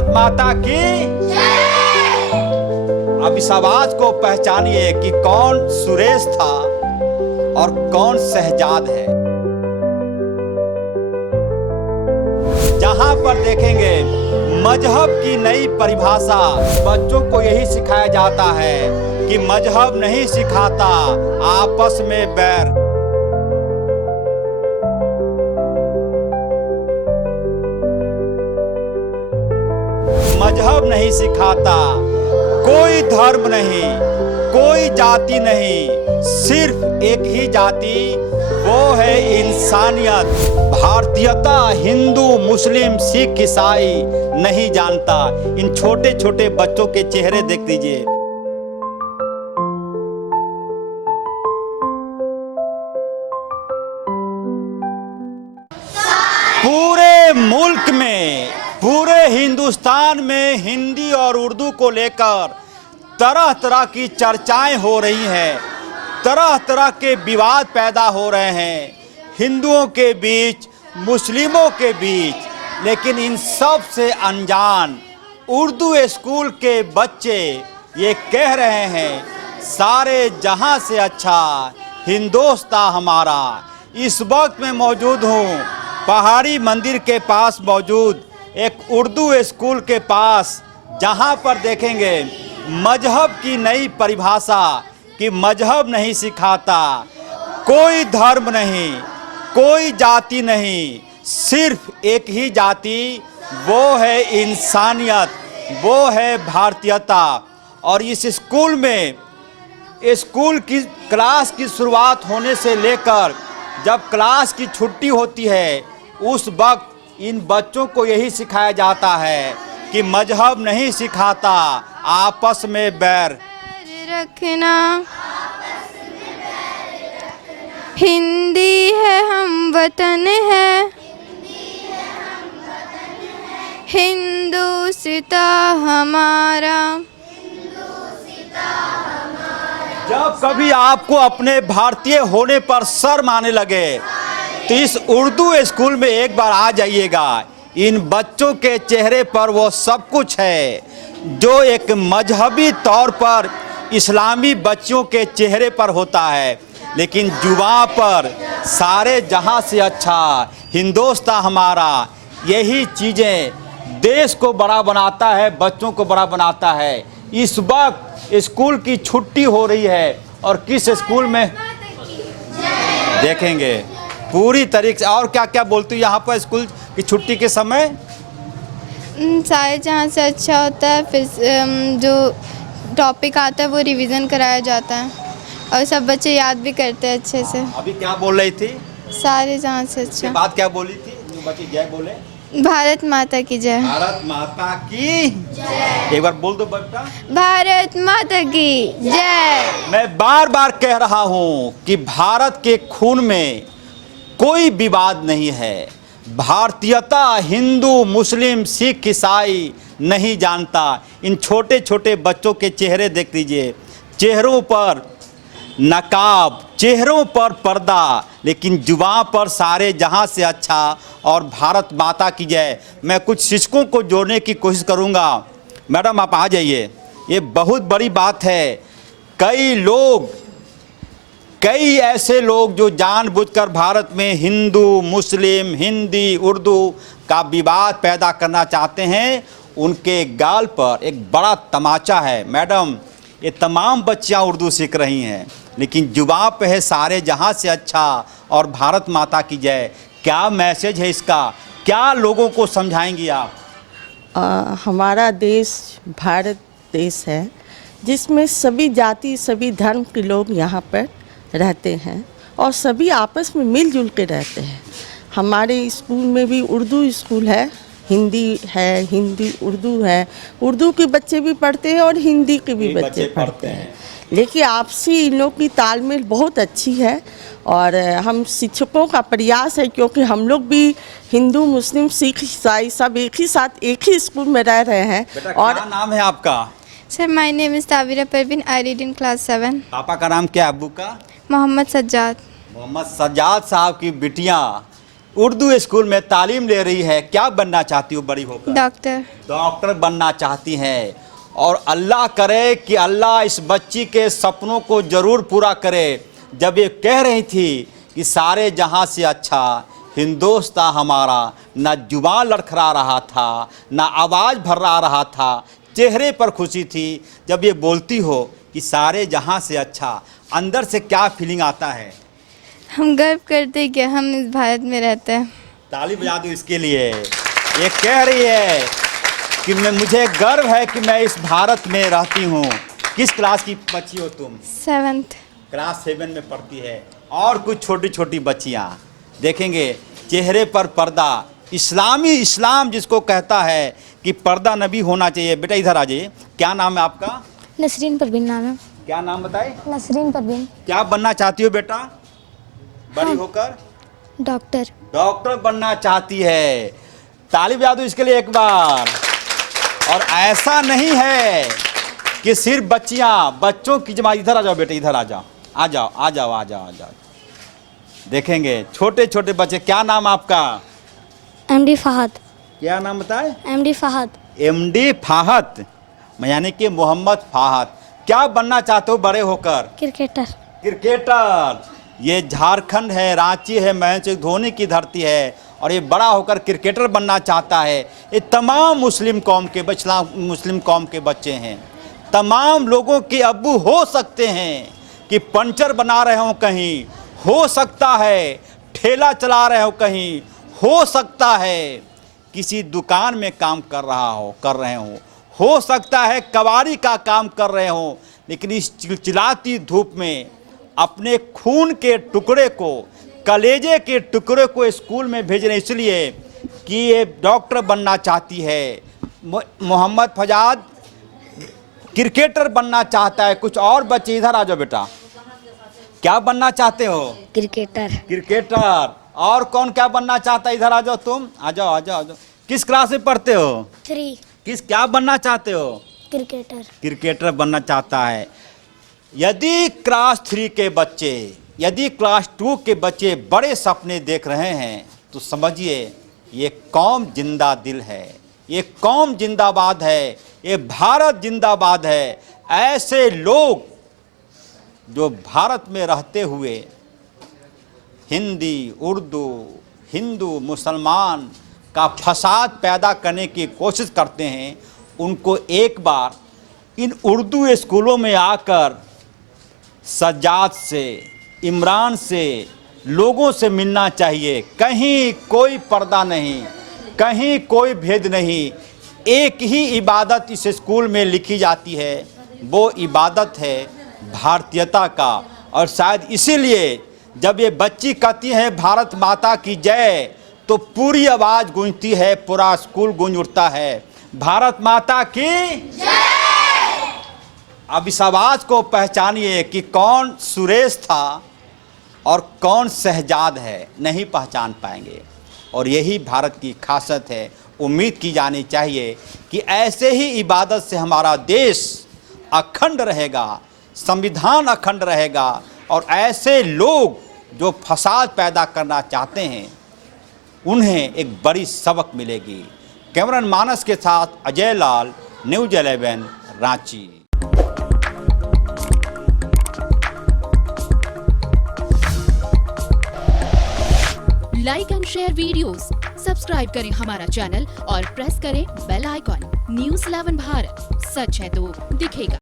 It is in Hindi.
भारत माता की जय। अब इस आवाज को पहचानिए कि कौन सुरेश था और कौन शहजाद है। जहां पर देखेंगे मजहब की नई परिभाषा, बच्चों को यही सिखाया जाता है कि मजहब नहीं सिखाता आपस में बैर। मजहब नहीं सिखाता, कोई धर्म नहीं, कोई जाति नहीं, सिर्फ एक ही जाति, वो है इंसानियत। भारतीयता हिंदू मुस्लिम सिख ईसाई नहीं जानता। इन छोटे छोटे बच्चों के चेहरे देख लीजिए। पूरे मुल्क में, पूरे हिंदुस्तान में हिंदी और उर्दू को लेकर तरह तरह की चर्चाएं हो रही हैं, तरह तरह के विवाद पैदा हो रहे हैं हिंदुओं के बीच, मुस्लिमों के बीच। लेकिन इन सब से अनजान उर्दू स्कूल के बच्चे ये कह रहे हैं, सारे जहां से अच्छा हिंदुस्तान हमारा। इस वक्त मैं मौजूद हूँ पहाड़ी मंदिर के पास मौजूद एक उर्दू स्कूल के पास, जहां पर देखेंगे मजहब की नई परिभाषा कि मजहब नहीं सिखाता, कोई धर्म नहीं, कोई जाति नहीं, सिर्फ एक ही जाति, वो है इंसानियत, वो है भारतीयता। और इस स्कूल में स्कूल की क्लास की शुरुआत होने से लेकर जब क्लास की छुट्टी होती है, उस वक्त इन बच्चों को यही सिखाया जाता है कि मजहब नहीं सिखाता आपस में बैर रखना, हिंदी है हम वतन है, हिंदुस्तान हमारा। जब कभी आपको अपने भारतीय होने पर शर्म आने लगे तो इस उर्दू स्कूल में एक बार आ जाइएगा। इन बच्चों के चेहरे पर वो सब कुछ है जो एक मजहबी तौर पर इस्लामी बच्चों के चेहरे पर होता है, लेकिन जुबान पर सारे जहां से अच्छा हिंदुस्तान हमारा। यही चीज़ें देश को बड़ा बनाता है, बच्चों को बड़ा बनाता है। इस वक्त स्कूल की छुट्टी हो रही है और किस स्कूल में देखेंगे पूरी तरीके से। और क्या क्या बोलती हूँ यहाँ पर स्कूल की छुट्टी के समय? सारे जहाँ से अच्छा होता है, फिर जो टॉपिक आता है वो रिवीजन कराया जाता है और सब बच्चे याद भी करते हैं अच्छे से। अभी क्या बोल रही थी? सारे जहाँ से उसके अच्छा। बाद क्या बोली थी जो बच्चे जय बोले? भारत माता की जय। भारत माता की जय। एक बार बोल दो बेटा, भारत माता की जय। मैं बार बार कह रहा हूँ कि भारत के खून में कोई विवाद नहीं है। भारतीयता हिंदू मुस्लिम सिख ईसाई नहीं जानता। इन छोटे छोटे बच्चों के चेहरे देख लीजिए, चेहरों पर नकाब, चेहरों पर पर्दा, लेकिन जुबान पर सारे जहां से अच्छा और भारत माता की जय। मैं कुछ शिक्षकों को जोड़ने की कोशिश करूंगा। मैडम आप आ जाइए, ये बहुत बड़ी बात है। कई ऐसे लोग जो जानबूझकर भारत में हिंदू मुस्लिम हिंदी उर्दू का विवाद पैदा करना चाहते हैं, उनके गाल पर एक बड़ा तमाचा है। मैडम ये तमाम बच्चियां उर्दू सीख रही हैं, लेकिन जुबान पे है सारे जहां से अच्छा और भारत माता की जय। क्या मैसेज है इसका, क्या लोगों को समझाएंगी आप? हमारा देश भारत देश है जिसमें सभी जाति सभी धर्म के लोग यहाँ पर रहते हैं और सभी आपस में मिलजुल के रहते हैं। हमारे स्कूल में भी उर्दू स्कूल है, हिंदी है, हिंदी उर्दू है। उर्दू के बच्चे भी पढ़ते हैं और हिंदी के भी बच्चे पढ़ते हैं, लेकिन आपसी इन लोग की तालमेल बहुत अच्छी है। और हम शिक्षकों का प्रयास है, क्योंकि हम लोग भी हिंदू मुस्लिम सिख ईसाई सब एक ही साथ एक ही स्कूल में रह रहे हैं। और क्या नाम है आपका? Sir my name is Tabira Parveen, I read in class 7। पापा का नाम क्या है? अब्बू का? मोहम्मद सज्जाद। मोहम्मद सज्जाद साहब की बिटियाँ उर्दू स्कूल में तालीम ले रही है। क्या बनना चाहती हो बड़ी होकर? डॉक्टर। डॉक्टर बनना चाहती हैं। और अल्लाह करे कि अल्लाह इस बच्ची के सपनों को ज़रूर पूरा करे। जब ये कह रही थी कि सारे जहां से अच्छा हिंदुस्तान हमारा, ना जुबान लड़खड़ा रहा था, ना आवाज़ भर्रा रहा था, चेहरे पर खुशी थी। जब ये बोलती हो कि सारे जहां से अच्छा, अंदर से क्या फीलिंग आता है? हम गर्व करते हैं कि हम इस भारत में रहते हैं। ताली बजा दो इसके लिए। ये कह रही है कि मुझे गर्व है कि मैं इस भारत में रहती हूँ। किस क्लास की बच्ची हो तुम? 7th। क्लास 7 में पढ़ती है। और कुछ छोटी छोटी बच्चियाँ देखेंगे, चेहरे पर पर्दा, इस्लाम जिसको कहता है कि पर्दा नबी होना चाहिए। बेटा इधर आ जाइए। क्या नाम है आपका? नसरीन परवीन नाम है। क्या नाम बताए? नसरीन परवीन। क्या बनना चाहती हो बेटा बड़ी होकर? डॉक्टर। डॉक्टर बनना चाहती है। ताली बजा दो इसके लिए एक बार। और ऐसा नहीं है कि सिर्फ बच्चों की जमा। इधर आ जाओ बेटे, इधर आ जाओ, आ जाओ, आ जाओ, आ जाओ, आ जाओ। देखेंगे छोटे छोटे बच्चे। क्या नाम आपका? एमडी फहद। क्या नाम बताए? एमडी फहद। एमडी फाहद, यानी कि मोहम्मद फाहद। क्या बनना चाहते हो बड़े होकर? क्रिकेटर। क्रिकेटर। ये झारखंड है, रांची है, महेंद्र सिंह धोनी की धरती है। और ये बड़ा होकर क्रिकेटर बनना चाहता है। ये तमाम मुस्लिम कौम के बच्चे हैं। तमाम लोगों के अब्बू हो सकते हैं कि पंचर बना रहे हो कहीं, हो सकता है ठेला चला रहे हो कहीं, हो सकता है किसी दुकान में काम कर रहे हो सकता है कबाड़ी का काम कर रहे हो। लेकिन इस चिलचिलाती धूप में अपने खून के टुकड़े को, कलेजे के टुकड़े को स्कूल में भेजने, इसलिए कि ये डॉक्टर बनना चाहती है। मोहम्मद फजाद क्रिकेटर बनना चाहता है। कुछ और बच्चे इधर आ जाओ बेटा। क्या बनना चाहते हो? क्रिकेटर। क्रिकेटर। और कौन क्या बनना चाहता है? इधर आ जाओ तुम, आ जाओ, आ जाओ, आ जाओ। किस क्लास में पढ़ते हो? 3। क्या बनना चाहते हो? क्रिकेटर। क्रिकेटर बनना चाहता है। यदि क्लास 3 के बच्चे, यदि क्लास 2 के बच्चे बड़े सपने देख रहे हैं तो समझिए ये कौम जिंदा दिल है, ये कौम जिंदाबाद है, ये भारत जिंदाबाद है। ऐसे लोग जो भारत में रहते हुए हिंदी, उर्दू, हिंदू, मुसलमान का फसाद पैदा करने की कोशिश करते हैं, उनको एक बार इन उर्दू स्कूलों में आकर सज्जाद से, इमरान से, लोगों से मिलना चाहिए। कहीं कोई पर्दा नहीं, कहीं कोई भेद नहीं। एक ही इबादत इस स्कूल में लिखी जाती है, वो इबादत है भारतीयता का। और शायद इसीलिए जब ये बच्ची कहती है भारत माता की जय, तो पूरी आवाज़ गूंजती है, पूरा स्कूल गूंज उठता है, भारत माता की जय। अब इस आवाज़ को पहचानिए कि कौन सुरेश था और कौन शहजाद है, नहीं पहचान पाएंगे। और यही भारत की खासियत है। उम्मीद की जानी चाहिए कि ऐसे ही इबादत से हमारा देश अखंड रहेगा, संविधान अखंड रहेगा। और ऐसे लोग जो फसाद पैदा करना चाहते हैं, उन्हें एक बड़ी सबक मिलेगी। कैमरन मानस के साथ Ajay Lal, news 11 Ranchi. Like and share videos, subscribe करें हमारा चैनल और प्रेस करें बेल आइकॉन। न्यूज़ 11 भारत, सच है तो दिखेगा।